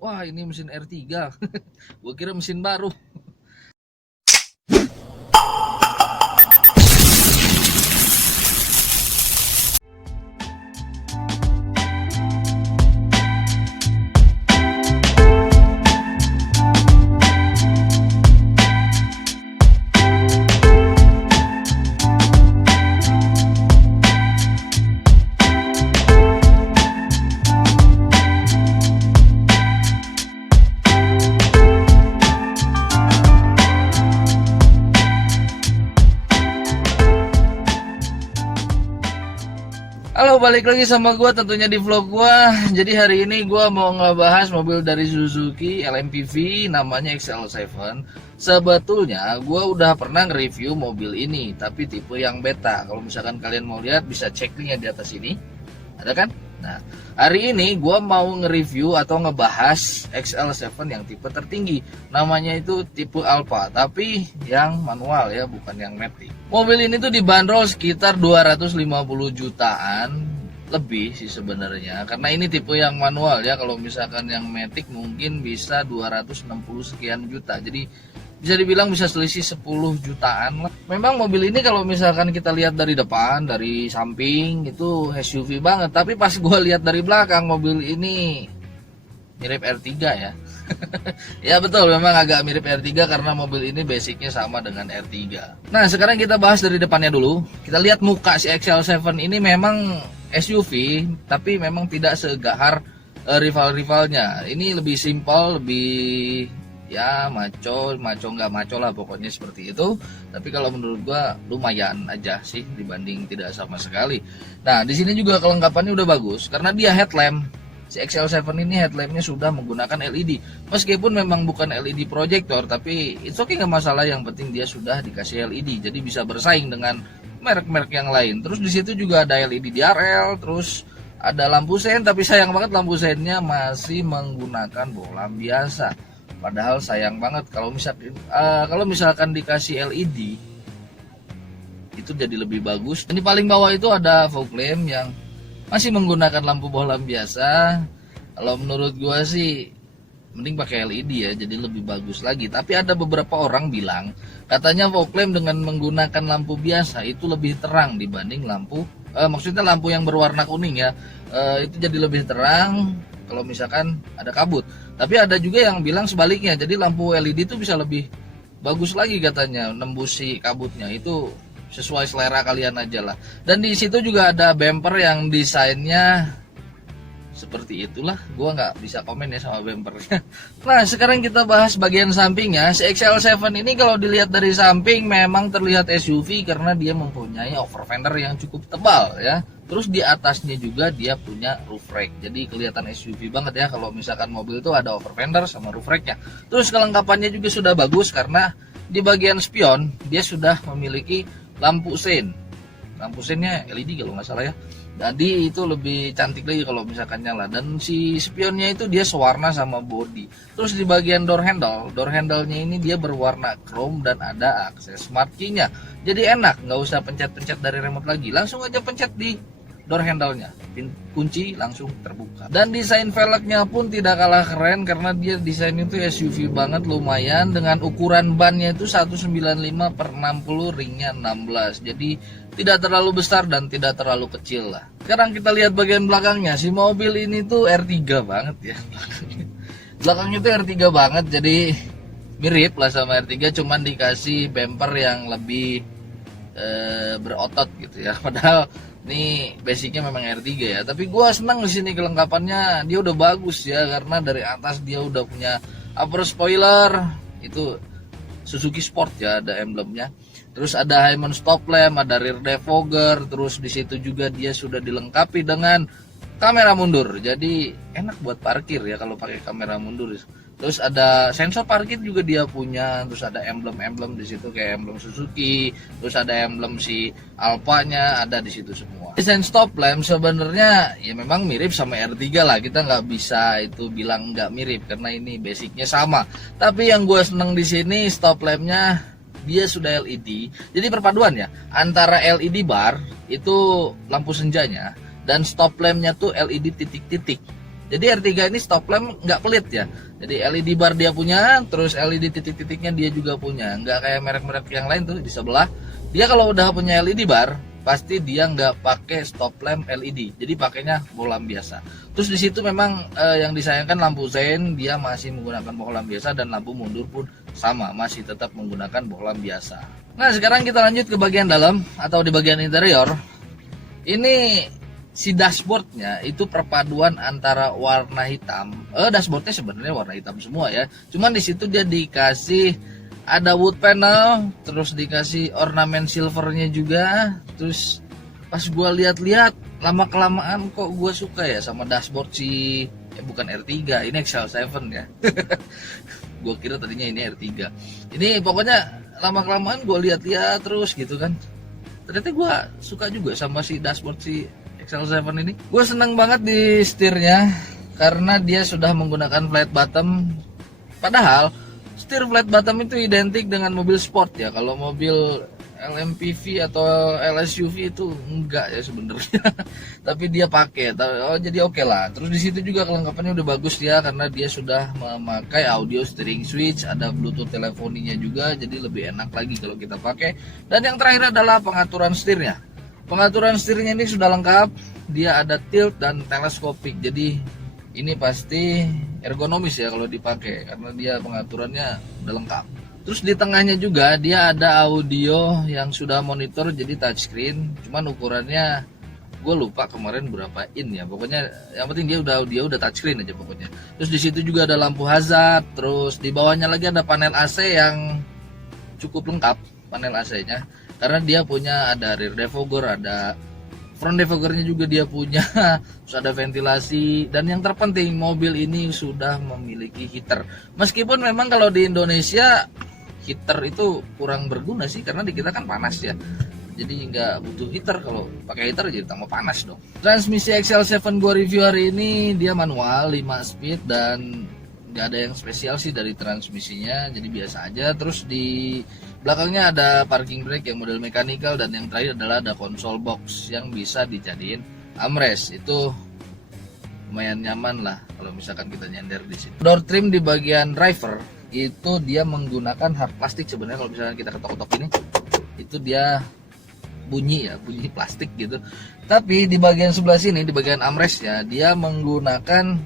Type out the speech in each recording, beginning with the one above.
Wah, ini mesin R3. Gua kira mesin baru. Halo, balik lagi sama gua tentunya di vlog gua. Jadi hari ini gua mau ngebahas mobil dari Suzuki LMPV namanya XL7. Sebetulnya gua udah pernah nge-review mobil ini, tapi tipe yang beta. Kalau misalkan kalian mau lihat bisa cek linknya di atas ini. Ada kan? Nah, hari ini gua mau nge-review atau ngebahas XL7 yang tipe tertinggi. Namanya itu tipe Alpha, tapi yang manual ya, bukan yang matic. Mobil ini tuh dibanderol sekitar 250 jutaan lebih sih sebenarnya. Karena ini tipe yang manual ya. Kalau misalkan yang matic mungkin bisa 260 sekian juta. Jadi bisa dibilang bisa selisih 10 jutaan lah. Memang mobil ini kalau misalkan kita lihat dari depan, dari samping itu SUV banget. Tapi pas gue lihat dari belakang, mobil ini mirip R3 ya. Ya betul, memang agak mirip R3 karena mobil ini basicnya sama dengan R3. Nah, sekarang kita bahas dari depannya dulu. Kita lihat muka si XL7 ini memang SUV, tapi memang tidak segahar rival-rivalnya. Ini lebih simpel, lebih ya maco nggak maco lah, pokoknya seperti itu. Tapi kalau menurut gua lumayan aja sih dibanding tidak sama sekali. Nah, di sini juga kelengkapannya udah bagus karena dia headlamp. Si XL7 ini headlampnya sudah menggunakan LED. Meskipun memang bukan LED projector, tapi it's okay, nggak masalah. Yang penting dia sudah dikasih LED, jadi bisa bersaing dengan merek-merek yang lain. Terus di situ juga ada LED DRL, terus ada lampu sen, tapi sayang banget lampu sennya masih menggunakan bohlam biasa. Padahal sayang banget kalau misalkan dikasih LED itu jadi lebih bagus. Ini paling bawah itu ada fog lamp yang masih menggunakan lampu bohlam biasa. Kalau menurut gua sih mending pakai LED ya, jadi lebih bagus lagi. Tapi ada beberapa orang bilang katanya fog lamp dengan menggunakan lampu biasa itu lebih terang dibanding lampu maksudnya lampu yang berwarna kuning ya. Itu jadi lebih terang kalau misalkan ada kabut. Tapi ada juga yang bilang sebaliknya, jadi lampu LED itu bisa lebih bagus lagi katanya nembus si kabutnya. Itu sesuai selera kalian aja lah. Dan di situ juga ada bumper yang desainnya seperti itulah. Gua nggak bisa komen ya sama bumpernya. Nah, sekarang kita bahas bagian sampingnya. Si XL7 ini kalau dilihat dari samping memang terlihat SUV karena dia mempunyai over fender yang cukup tebal ya. Terus di atasnya juga dia punya roof rack. Jadi kelihatan SUV banget ya kalau misalkan mobil itu ada over fender sama roof racknya. Terus kelengkapannya juga sudah bagus karena di bagian spion dia sudah memiliki lampu sen. Lampu sennya LED kalau nggak salah ya. Jadi itu lebih cantik lagi kalau misalkan nyala. Dan si spionnya itu dia sewarna sama body. Terus di bagian door handle-nya ini dia berwarna chrome dan ada akses smart key-nya. Jadi enak, nggak usah pencet-pencet dari remote lagi. Langsung aja pencet di door handle-nya, kunci langsung terbuka. Dan desain velgnya pun tidak kalah keren karena dia desain itu SUV banget, lumayan. Dengan ukuran bannya itu 195/60, ringnya 16. Jadi tidak terlalu besar dan tidak terlalu kecil lah. Sekarang kita lihat bagian belakangnya. Si mobil ini tuh R3 banget ya belakangnya. Belakangnya tuh R3 banget, jadi mirip lah sama R3, cuman dikasih bumper yang lebih berotot gitu ya. Padahal ini basicnya memang R3 ya, tapi gua senang di sini kelengkapannya. Dia udah bagus ya karena dari atas dia udah punya upper spoiler itu Suzuki Sport ya, ada emblemnya. Terus ada Hyman stop lamp, ada rear defogger, terus di situ juga dia sudah dilengkapi dengan kamera mundur. Jadi enak buat parkir ya kalau pakai kamera mundur. Terus ada sensor parkir juga dia punya, terus ada emblem-emblem di situ kayak emblem Suzuki, terus ada emblem si Alphanya ada di situ semua. Desain stop lamp sebenarnya ya memang mirip sama R3 lah, kita nggak bisa itu bilang nggak mirip karena ini basicnya sama. Tapi yang gue seneng di sini stop lampnya dia sudah LED, jadi perpaduan ya antara LED bar itu lampu senjanya dan stop lampnya tuh LED titik-titik. Jadi R3 ini stop lamp nggak pelit ya. Jadi LED bar dia punya, terus LED titik-titiknya dia juga punya. Nggak kayak merek-merek yang lain tuh di sebelah. Dia kalau udah punya LED bar, pasti dia nggak pakai stop lamp LED. Jadi pakainya bohlam biasa. Terus di situ memang yang disayangkan lampu sein dia masih menggunakan bohlam biasa, dan lampu mundur pun sama, masih tetap menggunakan bohlam biasa. Nah, sekarang kita lanjut ke bagian dalam atau di bagian interior. Ini si dashboardnya itu perpaduan antara warna hitam. Dashboardnya sebenarnya warna hitam semua ya. Cuman di situ dia dikasih ada wood panel, terus dikasih ornamen silvernya juga. Terus pas gue lihat-lihat, lama kelamaan kok gue suka ya sama dashboard si bukan R3, ini XL7 ya. Gue kira tadinya ini R3. Ini pokoknya lama kelamaan gue lihat-lihat terus gitu kan. Ternyata gue suka juga sama si dashboard si XL7 ini. Gue seneng banget di setirnya karena dia sudah menggunakan flat bottom. Padahal setir flat bottom itu identik dengan mobil sport ya. Kalau mobil LMPV atau LSUV itu enggak ya sebenarnya. Tapi dia pakai. Jadi oke lah. Terus di situ juga kelengkapannya udah bagus ya, karena dia sudah memakai audio steering switch, ada Bluetooth telefoninya juga, jadi lebih enak lagi kalau kita pakai. Dan yang terakhir adalah pengaturan setirnya. Pengaturan setirnya ini sudah lengkap. Dia ada tilt dan teleskopik. Jadi ini pasti ergonomis ya kalau dipakai, karena dia pengaturannya udah lengkap. Terus di tengahnya juga dia ada audio yang sudah monitor jadi touchscreen. Cuman ukurannya gue lupa kemarin berapa in ya. Pokoknya yang penting dia udah touchscreen aja pokoknya. Terus di situ juga ada lampu hazard. Terus di bawahnya lagi ada panel AC yang cukup lengkap panel AC-nya. Karena dia punya ada rear defogger, ada front defoggernya juga dia punya. Terus ada ventilasi, dan yang terpenting mobil ini sudah memiliki heater. Meskipun memang kalau di Indonesia heater itu kurang berguna sih, karena di kita kan panas ya. Jadi nggak butuh heater, kalau pakai heater jadi tambah panas dong. Transmisi XL7 gua review hari ini dia manual 5 speed, dan nggak ada yang spesial sih dari transmisinya, jadi biasa aja. Terus di belakangnya ada parking brake yang model mechanical, dan yang terakhir adalah ada console box yang bisa dijadiin armrest. Itu lumayan nyaman lah kalau misalkan kita nyender di sini. Door trim di bagian driver itu dia menggunakan hard plastik sebenarnya. Kalau misalkan kita ketok-ketok ini, itu dia bunyi plastik gitu. Tapi di bagian sebelah sini, di bagian armrest ya, dia menggunakan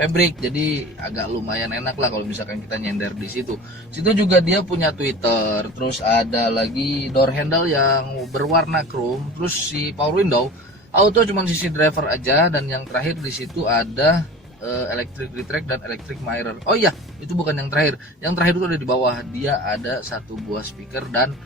fabric, jadi agak lumayan enak lah kalau misalkan kita nyender di situ. Situ juga dia punya tweeter, terus ada lagi door handle yang berwarna chrome, terus si power window auto cuma sisi driver aja, dan yang terakhir di situ ada electric retract dan electric mirror. Oh iya, itu bukan yang terakhir. Yang terakhir itu ada di bawah, dia ada satu buah speaker dan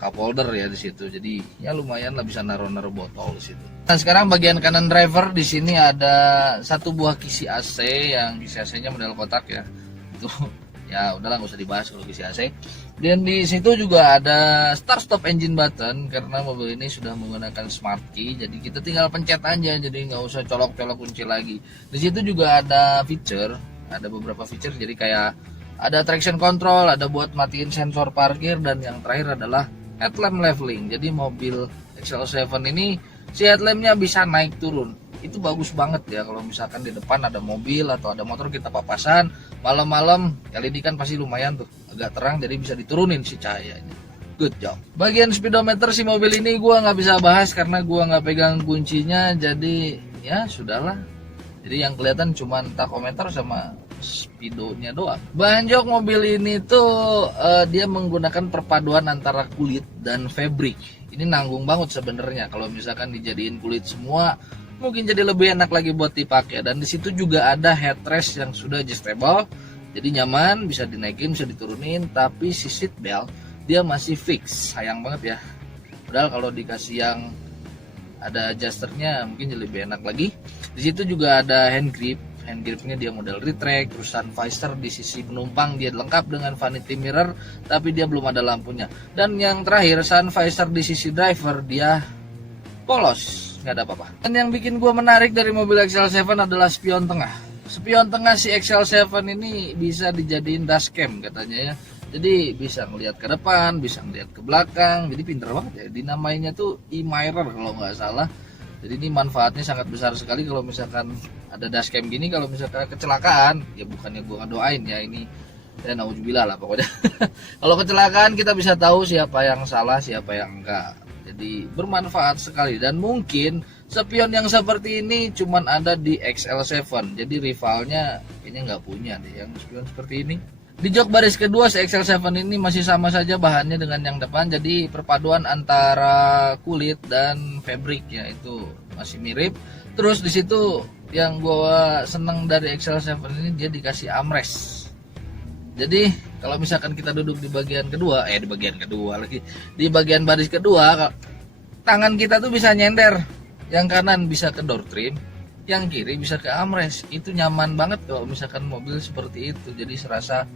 cup holder ya di situ. Jadi ya lumayan lah, bisa naruh-naruh botol di situ. Nah, sekarang bagian kanan driver di sini ada satu buah kisi AC, yang kisi AC-nya model kotak ya. Itu ya udahlah, nggak usah dibahas kalau kisi AC. Dan di situ juga ada start stop engine button, karena mobil ini sudah menggunakan smart key, jadi kita tinggal pencet aja, jadi nggak usah colok-colok kunci lagi. Di situ juga ada ada beberapa feature, jadi kayak ada traction control, ada buat matiin sensor parkir, dan yang terakhir adalah headlamp leveling. Jadi mobil XL7 ini si headlampnya bisa naik turun. Itu bagus banget ya kalau misalkan di depan ada mobil atau ada motor kita papasan malam-malam, LED kan pasti lumayan tuh agak terang, jadi bisa diturunin si cahayanya. Good job. Bagian speedometer si mobil ini gua nggak bisa bahas karena gua nggak pegang kuncinya, jadi ya sudahlah. Jadi yang kelihatan cuma tachometer sama speedonya doang. Bahan jok mobil ini tuh dia menggunakan perpaduan antara kulit dan fabric. Ini nanggung banget sebenarnya. Kalau misalkan dijadiin kulit semua, mungkin jadi lebih enak lagi buat dipakai. Dan di situ juga ada headrest yang sudah adjustable, jadi nyaman, bisa dinaikin, bisa diturunin. Tapi si seat belt dia masih fix, sayang banget ya. Padahal kalau dikasih yang ada adjusternya mungkin jadi lebih enak lagi. Di situ juga ada hand gripnya dia model retract. Terus sun visor di sisi penumpang dia lengkap dengan vanity mirror, tapi dia belum ada lampunya. Dan yang terakhir, sun visor di sisi driver dia polos, nggak ada apa-apa. Dan yang bikin gue menarik dari mobil XL7 adalah spion tengah. Spion tengah si XL7 ini bisa dijadiin dashcam katanya ya. Jadi bisa ngelihat ke depan, bisa ngelihat ke belakang. Jadi pinter banget ya. Dinamainya tuh e-mirror kalau nggak salah. Jadi ini manfaatnya sangat besar sekali kalau misalkan ada dashcam gini, kalau misalkan kecelakaan, ya bukannya gue ngedoain ya, ini ya naudzubillah lah pokoknya. Kalau kecelakaan kita bisa tahu siapa yang salah, siapa yang enggak. Jadi bermanfaat sekali, dan mungkin spion yang seperti ini cuman ada di XL7. Jadi rivalnya kayaknya nggak punya deh yang spion seperti ini. Di jok baris kedua si XL7 ini masih sama saja bahannya dengan yang depan, jadi perpaduan antara kulit dan fabric ya itu masih mirip. Terus di situ yang gua seneng dari XL7 ini, dia dikasih armrest. Jadi kalau misalkan kita duduk di bagian kedua, di bagian baris kedua, tangan kita tuh bisa nyender. Yang kanan bisa ke door trim, yang kiri bisa ke armrest. Itu nyaman banget kalau misalkan mobil seperti itu. Jadi serasa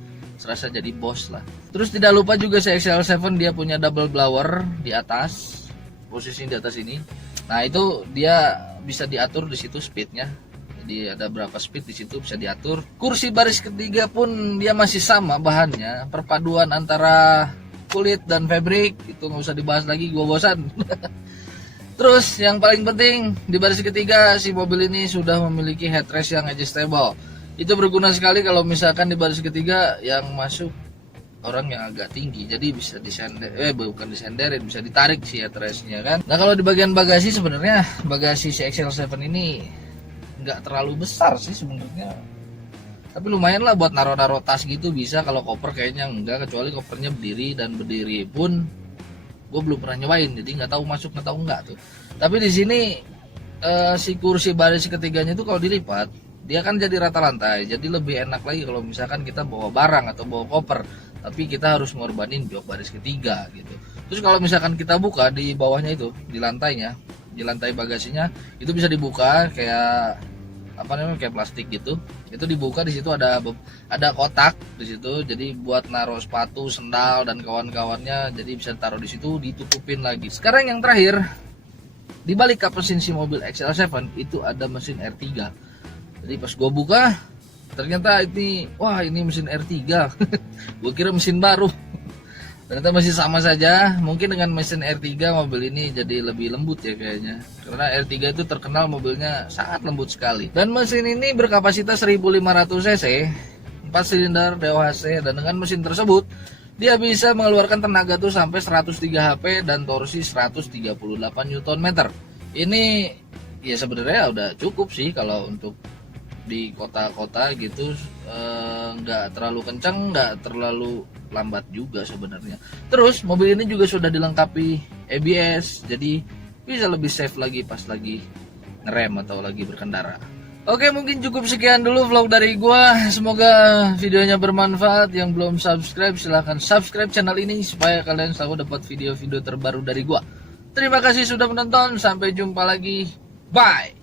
jadi bos lah. Terus tidak lupa juga si XL7 dia punya double blower di atas, posisi di atas ini. Nah itu dia bisa diatur di situ speednya. Jadi ada berapa speed di situ bisa diatur. Kursi baris ketiga pun dia masih sama bahannya, perpaduan antara kulit dan fabric, itu nggak usah dibahas lagi, gua bosan. Terus yang paling penting di baris ketiga si mobil ini sudah memiliki headrest yang adjustable. Itu berguna sekali kalau misalkan di baris ketiga yang masuk orang yang agak tinggi, jadi bisa disenderin, bisa ditarik si headrestnya kan. Nah kalau di bagian bagasi, sebenarnya bagasi si XL7 ini nggak terlalu besar sih sebenarnya, tapi lumayan lah buat naro-naro tas gitu bisa. Kalau koper kayaknya enggak, kecuali kopernya berdiri, dan berdiri pun gue belum pernah nyobain, jadi nggak tahu masuk nggak tahu enggak tuh. Tapi di sini si kursi baris ketiganya itu kalau dilipat dia kan jadi rata lantai, jadi lebih enak lagi kalau misalkan kita bawa barang atau bawa koper, tapi kita harus ngorbanin jok baris ketiga gitu. Terus kalau misalkan kita buka di bawahnya itu, di lantainya, di lantai bagasinya itu bisa dibuka kayak apa namanya, kayak plastik gitu. Itu dibuka, di situ ada kotak di situ, jadi buat naruh sepatu, sendal dan kawan-kawannya, jadi bisa taruh di situ, ditutupin lagi. Sekarang yang terakhir, di balik kap mesin si mobil XL7 itu ada mesin R3. Jadi pas gue buka ternyata ini mesin R3. Gue kira mesin baru. Ternyata masih sama saja. Mungkin dengan mesin R3 mobil ini jadi lebih lembut ya kayaknya, karena R3 itu terkenal mobilnya sangat lembut sekali. Dan mesin ini berkapasitas 1500 cc, 4 silinder DOHC, dan dengan mesin tersebut dia bisa mengeluarkan tenaga tuh sampai 103 HP dan torsi 138 Nm. Ini ya sebenarnya udah cukup sih kalau untuk di kota-kota gitu, nggak terlalu kencang, nggak terlalu lambat juga sebenarnya. Terus mobil ini juga sudah dilengkapi ABS, jadi bisa lebih safe lagi pas lagi ngerem atau lagi berkendara. Oke, mungkin cukup sekian dulu vlog dari gua. Semoga videonya bermanfaat. Yang belum subscribe silahkan subscribe channel ini supaya kalian selalu dapat video-video terbaru dari gua. Terima kasih sudah menonton, sampai jumpa lagi, bye.